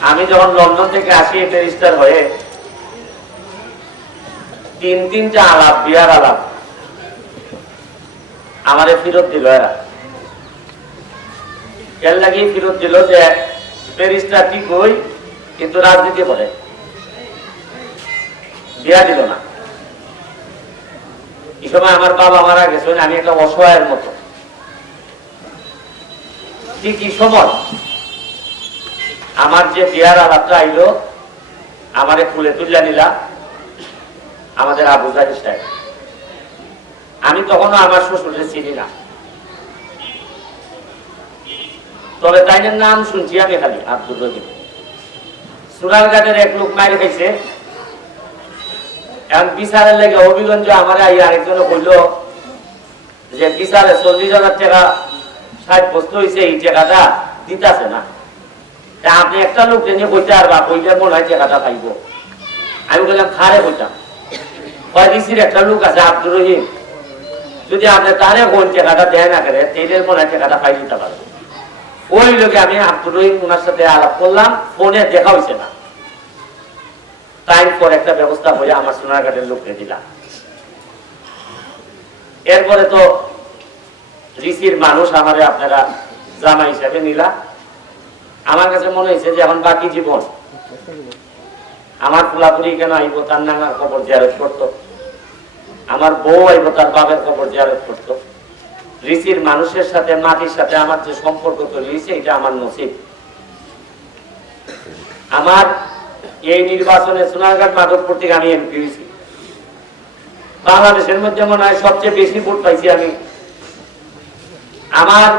আমি যখন লন্ডন থেকে আসি ব্যারিস্টার হয়ে তিন তিনটা আলাপ, বিয়ার আলাপ আমারে ফেরত দিল এরা। এর লাগি ফেরত দিল যে, ব্যারিস্টার ঠিক হই কিন্তু রাজনীতি করে। বিয়া দিল না। এই সময় আমার বাবা মারা গেছে আমি একটা অসহায়ের মতো। ঠিক এই সময় আমার যে বিয়ার আলাপটা আইলো, আমারে ফুলে তুললা নিলা, আমাদের আবু জাহিদ সাহেব। আমি তখনও আমার শ্বশুরের চিনি না। তবে তাইনের নাম শুনছি আমি খালি, আব্দুল রহিম। সুরালঘাটের এক লোক মারি খাইছে। এখন বিচারের লেগে অভিগঞ্জ আমার আই আরেকজনে কইল যে বিচারে চল্লিশ হাজার টাকা ষাট বস্তু হয়েছে এই টাকাটা দিতেছে না। আপনি একটা লোক নিয়ে কইতে আর বা কইলে মনে হয় টাকাটা পাইব আমি বললাম খারে কইতাম কয় দিছির একটা লোক আছে, আব্দুর রহিম। যদি আপনি তারে কোন টাকাটা দেয় না করে তেলের মনে হয় টাকাটা পাই দিতে পারবে। ওই লোকে আমি আব্দুর রহিম ওনার সাথে আলাপ করলাম, ফোনে দেখা হয়েছে না। তাই পর একটা ব্যবস্থা হয়ে আমার সোনারঘাটের লোককে দিলাম। এরপরে তো ঋষির মানুষ আমারে আপনারা জামা হিসাবে নিলা। আমার কাছে মনে হয়েছে যে এখন বাকি জীবন। আমার পুলাপুরি কেন আইব, তার নানার খবর জিয়ারত করতো। আমার বউ আইব, তার বাবার খবর জিয়ারত করতো। ঋষির মানুষের সাথে, মাটির সাথে আমার যে সম্পর্ক তৈরি হয়েছে, এটা আমার নসিব। আমার এই নির্বাচনে সোনারঘাট মাধবপুর থেকে আমি এমপি হয়েছি। বাংলাদেশের মধ্যে মনে হয় সবচেয়ে বেশি ভোট পাইছি আমি। আমার